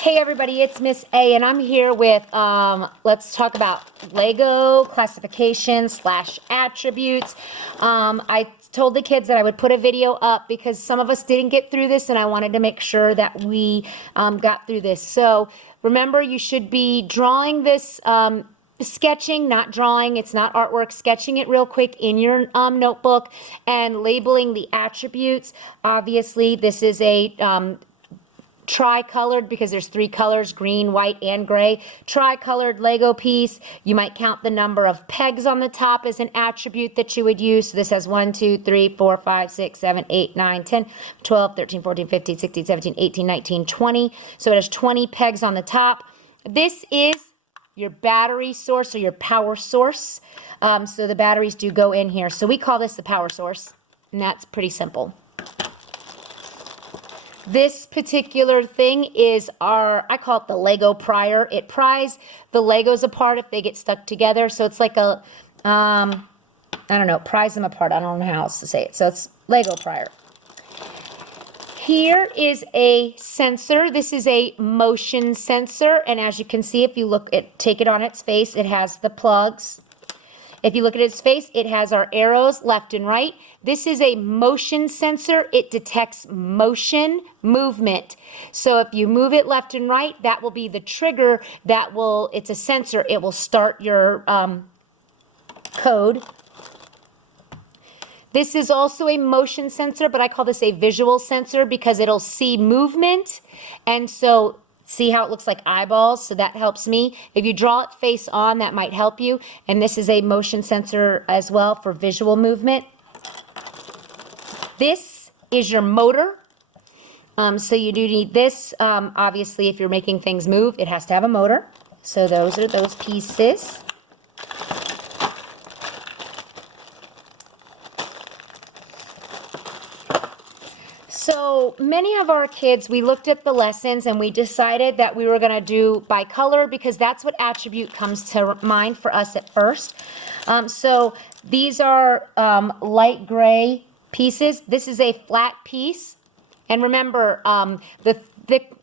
Hey everybody, it's Miss A, and I'm here with, let's talk about Lego classification / attributes. I told the kids that I would put a video up because some of us didn't get through this, and I wanted to make sure that we got through this. So remember, you should be drawing this, sketching, not drawing, it's not artwork, sketching it real quick in your notebook and labeling the attributes. Obviously, this is a tri-colored because there's 3 colors, green, white, and gray. Tri-colored Lego piece. You might count the number of pegs on the top as an attribute that you would use. So this has 1, 2, 3, 4, 5, 6, 7, 8, 9, 10, 12, 13, 14, 15, 16, 17, 18, 19, 20. So it has 20 pegs on the top. This is your battery source or your power source. So the batteries do go in here. So we call this the power source, and that's pretty simple. This particular thing is I call it the Lego prier. It pries the Legos apart if they get stuck together. So it's like a, I don't know, pries them apart. I don't know how else to say it. So it's Lego prier. Here is a sensor. This is a motion sensor. And as you can see, if you take it on its face, it has the plugs. If you look at its face, it has our arrows left and right. This is a motion sensor. It detects motion, movement. So if you move it left and right, that will be the trigger it's a sensor. It will start your code. This is also a motion sensor, but I call this a visual sensor because it'll see movement. And so see how it looks like eyeballs? So that helps me. If you draw it face on, that might help you. And this is a motion sensor as well for visual movement. This is your motor. So you do need this. Obviously, if you're making things move, it has to have a motor. So those are those pieces. So many of our kids, we looked at the lessons and we decided that we were going to do by color because that's what attribute comes to mind for us at first. So these are light gray pieces. This is a flat piece. And remember,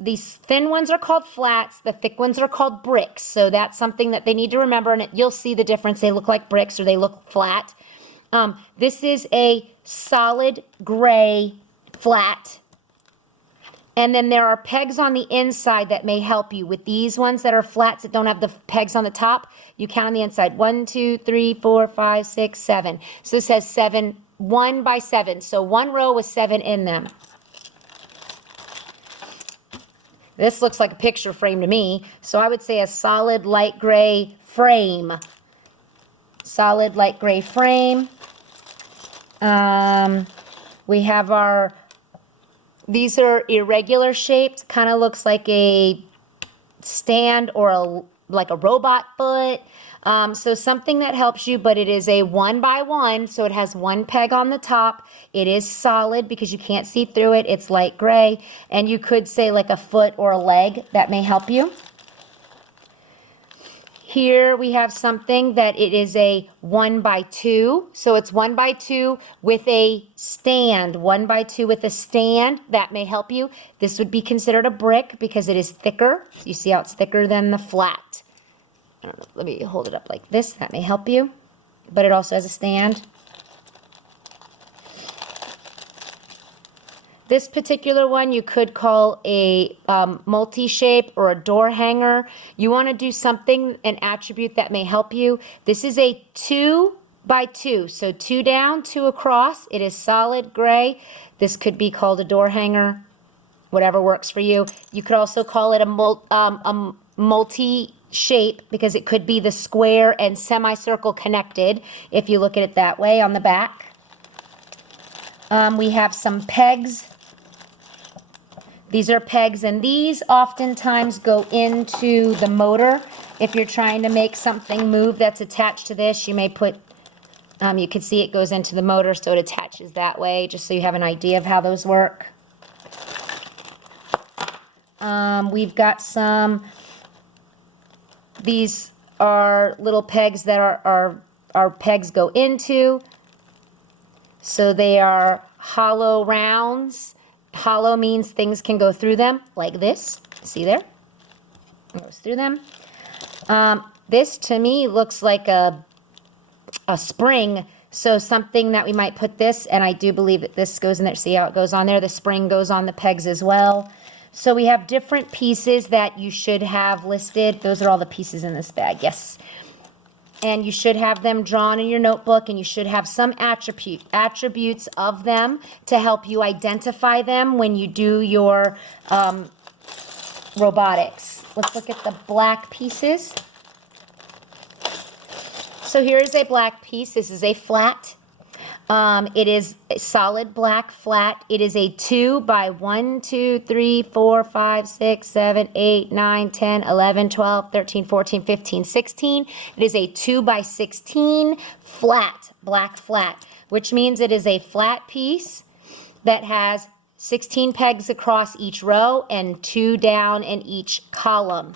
these thin ones are called flats. The thick ones are called bricks. So that's something that they need to remember, and you'll see the difference. They look like bricks or they look flat. This is a solid gray flat. And then there are pegs on the inside that may help you. With these ones that are flats that don't have the pegs on the top, you count on the inside. 1, 2, 3, 4, 5, 6, 7. So it says 7, 1 by 7. So one row with 7 in them. This looks like a picture frame to me. So I would say a solid light gray frame. Solid light gray frame. We have these are irregular shaped, kind of looks like a stand or like a robot foot. So something that helps you, but it is a 1 by 1, so it has 1 peg on the top. It is solid because you can't see through it. It's light gray, and you could say like a foot or a leg. That may help you. Here we have something that it is a 1 by 2. So it's 1 by 2 with a stand. 1 by 2 with a stand. That may help you. This would be considered a brick because it is thicker. You see how it's thicker than the flat. I don't know, let me hold it up like this. That may help you. But it also has a stand. This particular one you could call a multi-shape or a door hanger. You want to do something, an attribute that may help you. This is a 2 by 2. So 2 down, 2 across. It is solid gray. This could be called a door hanger, whatever works for you. You could also call it a multi-shape because it could be the square and semicircle connected if you look at it that way on the back. We have some pegs. These are pegs, and these oftentimes go into the motor. If you're trying to make something move that's attached to this, you may put, you can see it goes into the motor, so it attaches that way, just so you have an idea of how those work. We've got these are little pegs that our pegs go into. So they are hollow rounds. Hollow means things can go through them, like this. See there? It goes through them. This to me looks like a spring, so something that we might put this, and I do believe that this goes in there. See how it goes on there? The spring goes on the pegs as well. So we have different pieces that you should have listed. Those are all the pieces in this bag, yes. And you should have them drawn in your notebook, and you should have some attributes of them to help you identify them when you do your robotics. Let's look at the black pieces. So here is a black piece. This is a flat. It is a solid black flat. It is a 2 by 1, 2, 3, 4, 5, 6, 7, 8, 9, 10, 11, 12, 13, 14, 15, 16. It is a 2 by 16 flat, black flat, which means it is a flat piece that has 16 pegs across each row and 2 down in each column.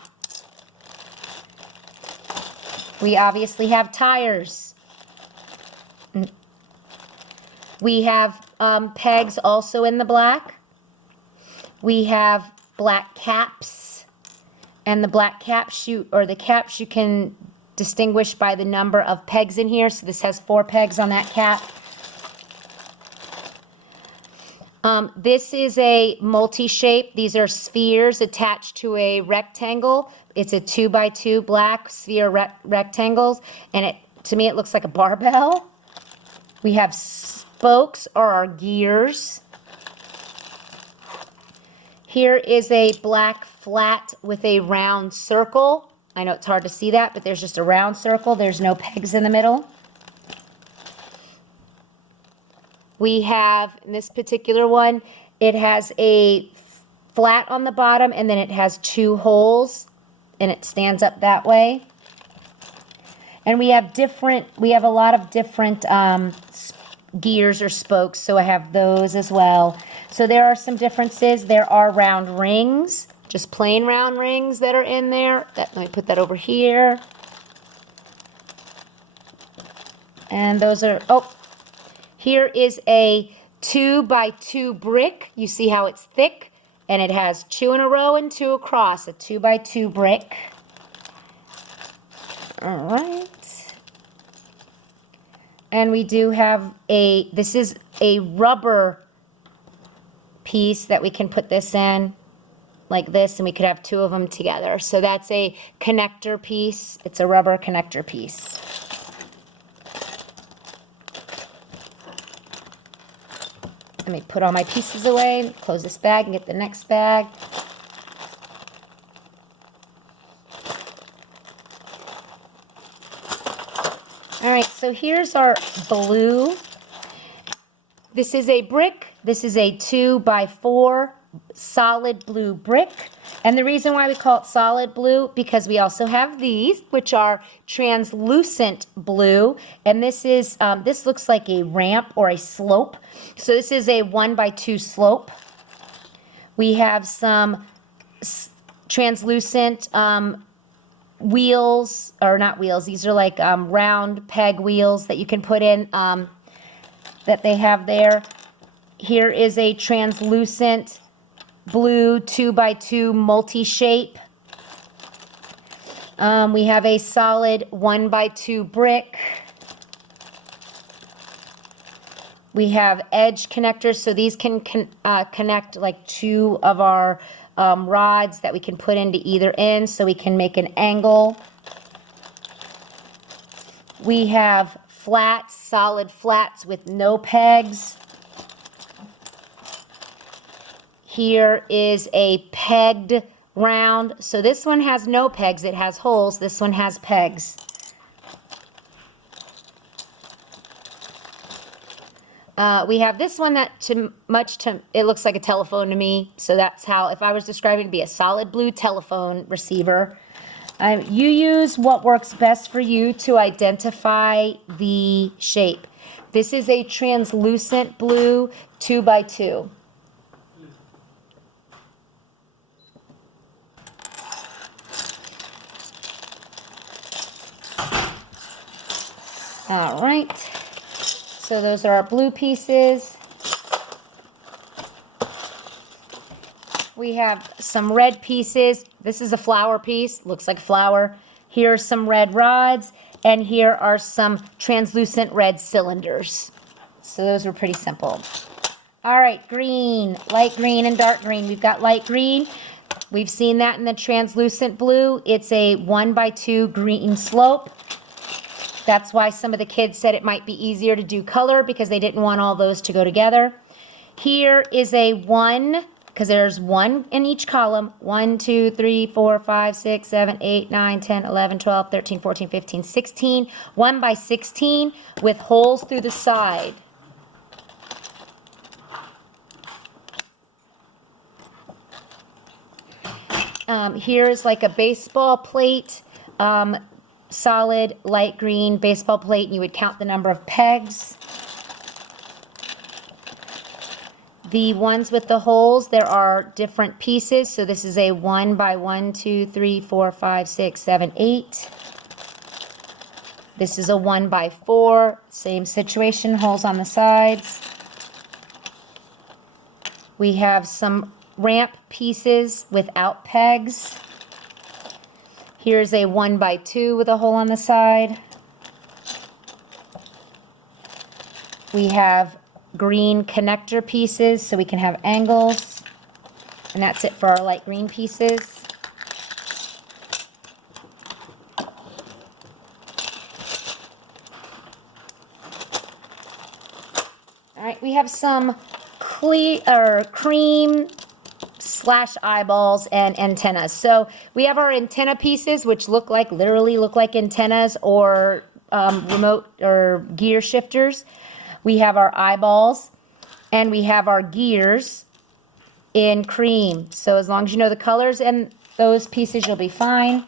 We obviously have tires. We have pegs also in the black. We have black caps. And the black caps the caps you can distinguish by the number of pegs in here. So this has 4 pegs on that cap. This is a multi-shape. These are spheres attached to a rectangle. It's a 2 by 2 black sphere rectangles, and to me it looks like a barbell. We have spokes or our gears. Here is a black flat with a round circle. I know it's hard to see that, but there's just a round circle. There's no pegs in the middle. We have, in this particular one, it has a flat on the bottom, and then it has 2 holes, and it stands up that way. And we have a lot of different gears or spokes, so I have those as well. So there are some differences. There are round rings, just plain round rings that are in there. Let me put that over here. And those are, here is a 2 by 2 brick. You see how it's thick? And it has 2 in a row and 2 across, a 2 by 2 brick. All right. And we do have this is a rubber piece that we can put this in like this, and we could have 2 of them together. So that's a connector piece. It's a rubber connector piece. Let me put all my pieces away, close this bag, and get the next bag. All right, so here's our blue. This is a brick. This is a 2 by 4 solid blue brick. And the reason why we call it solid blue, because we also have these, which are translucent blue. And this is, this looks like a ramp or a slope. So this is a 1 by 2 slope. We have some translucent wheels, or not wheels, these are like round peg wheels that you can put in, that they have there. Here is a translucent blue 2 by 2 multi-shape. We have a solid 1 by 2 brick. We have edge connectors, so these can connect like 2 of our rods that we can put into either end, so we can make an angle. We have flats, solid flats with no pegs. Here is a pegged round. So this one has no pegs, it has holes. This one has pegs. We have this one that it looks like a telephone to me. So that's how, if I was describing it, it'd be a solid blue telephone receiver. You use what works best for you to identify the shape. This is a translucent blue 2 by 2. All right, so those are our blue pieces. we have some red pieces. This is a flower piece, looks like flour. Here are some red rods, and here are some translucent red cylinders. So those were pretty simple. All right, green, light green and dark green. We've got light green. We've seen that in the translucent blue. It's a 1x2 green slope. That's why some of the kids said it might be easier to do color because they didn't want all those to go together. Here is a 1, because there's 1 in each column. 1, 2, 3, 4, 5, 6, 7, 8, 9, 10, 11, 12, 13, 14, 15, 16. 1x16 with holes through the side. Here's like a baseball plate, solid light green baseball plate, and you would count the number of pegs. The ones with the holes, there are different pieces. So this is a 1 by 1, 2, 3, 4, 5, 6, 7, 8. This is a 1 by 4, same situation, holes on the sides. We have some ramp pieces without pegs. Here's a 1 by 2 with a hole on the side. We have green connector pieces so we can have angles. And that's it for our light green pieces. All right, we have some cream / eyeballs and antennas. So we have our antenna pieces, which literally look like antennas or remote or gear shifters. We have our eyeballs, and we have our gears in cream. So as long as you know the colors and those pieces, you'll be fine.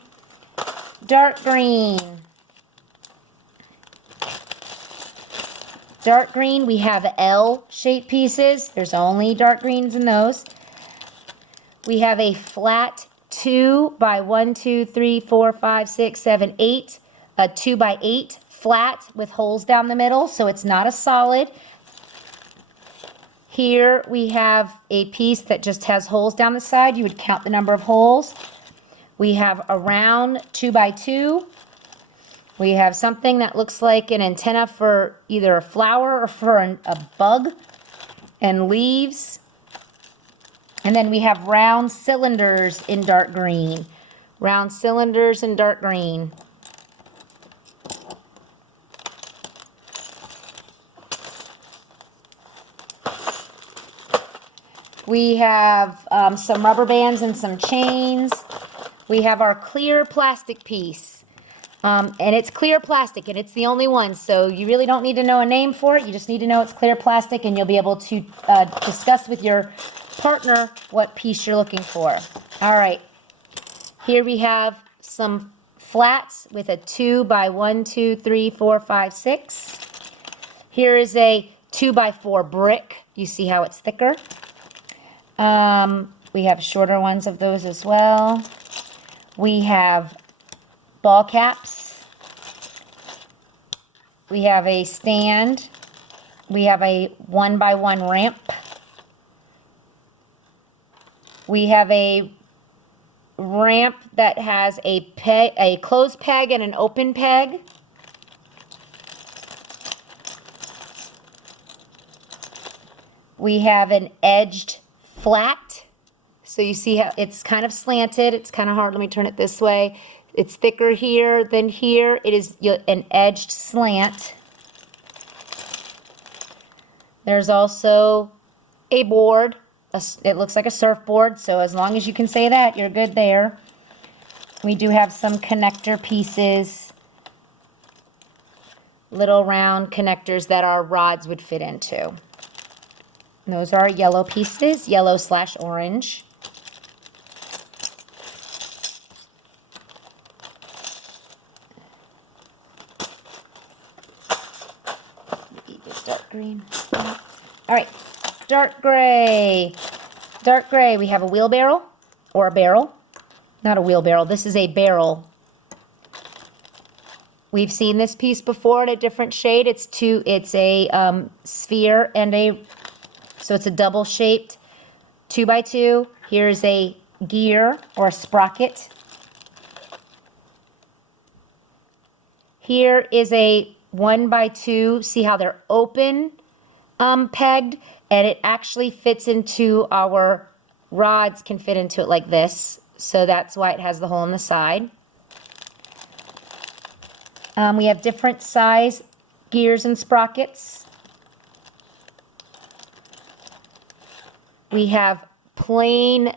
Dark green. Dark green, we have L-shaped pieces. There's only dark greens in those. We have a flat 2 by 1, 2, 3, 4, 5, 6, 7, 8. A 2 by 8 flat with holes down the middle, so it's not a solid. Here we have a piece that just has holes down the side. You would count the number of holes. We have a round 2 by 2. We have something that looks like an antenna for either a flower or for a bug, and leaves. And then we have round cylinders in dark green. Round cylinders in dark green. We have some rubber bands and some chains. We have our clear plastic piece. And it's clear plastic, and it's the only one, so you really don't need to know a name for it. You just need to know it's clear plastic, and you'll be able to discuss with your partner what piece you're looking for. All right, here we have some flats with a 2 by 1, 2, 3, 4, 5, 6. Here is a 2 by 4 brick. You see how it's thicker. We have shorter ones of those as well. We have ball caps. We have a stand. We have a 1 by 1 ramp. We have a ramp that has a closed peg and an open peg. We have an edged flat. So you see how it's kind of slanted. It's kind of hard. Let me turn it this way. It's thicker here than here. It is an edged slant. There's also a board. It looks like a surfboard, so as long as you can say that, you're good there. We do have some connector pieces, little round connectors that our rods would fit into. And those are our yellow pieces, yellow / orange. Dark green. All right, dark gray. Dark gray, we have a wheelbarrow or a barrel. Not a wheelbarrow, this is a barrel. We've seen this piece before in a different shade. It's a sphere and so it's a double shaped 2 by 2 Here's a gear or sprocket. Here is a 1x2. See how they're open pegged? And it actually fits into our rods, can fit into it like this. So that's why it has the hole in the side. We have different size gears and sprockets. We have plain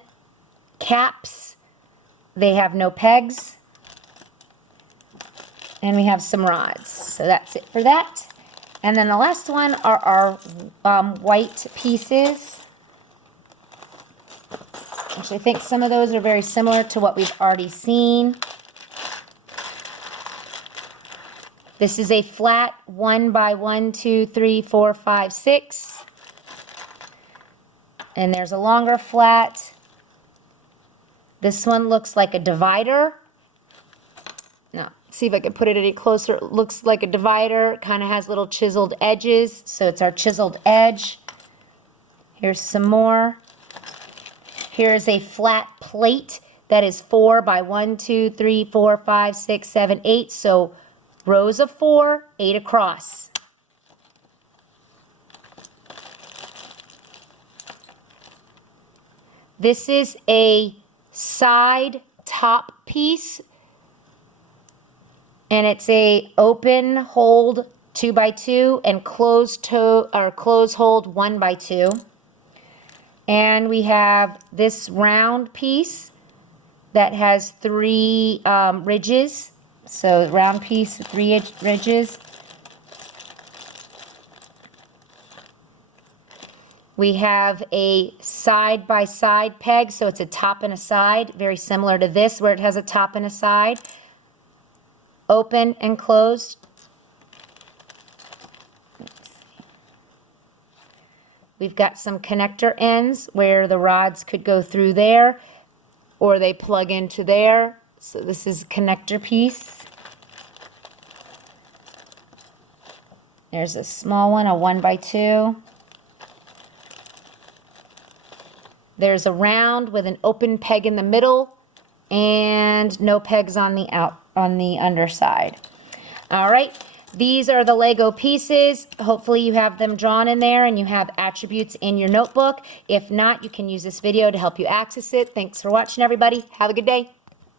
caps. They have no pegs. And we have some rods. So that's it for that. And then the last one are our white pieces. Actually, I think some of those are very similar to what we've already seen. This is a flat 1x1, 2, 3, 4, 5, 6. And there's a longer flat. This one looks like a divider. Now, see if I can put it any closer. It looks like a divider, kind of has little chiseled edges, so it's our chiseled edge. Here's some more. Here's a flat plate that is 4x1, 2, 3, 4, 5, 6, 7, 8. So rows of 4, 8 across. This is a side top piece. And it's a open hold 2x2 and closed hold 1x2. And we have this round piece that has 3 ridges. So round piece, 3 ridges. We have a side-by-side peg, so it's a top and a side, very similar to this where it has a top and a side. Open and closed. We've got some connector ends where the rods could go through there or they plug into there. So this is a connector piece. There's a small one, a 1x2. There's a round with an open peg in the middle and no pegs on the underside. All right, these are the Lego pieces. Hopefully you have them drawn in there and you have attributes in your notebook. If not, you can use this video to help you access it. Thanks for watching, everybody. Have a good day.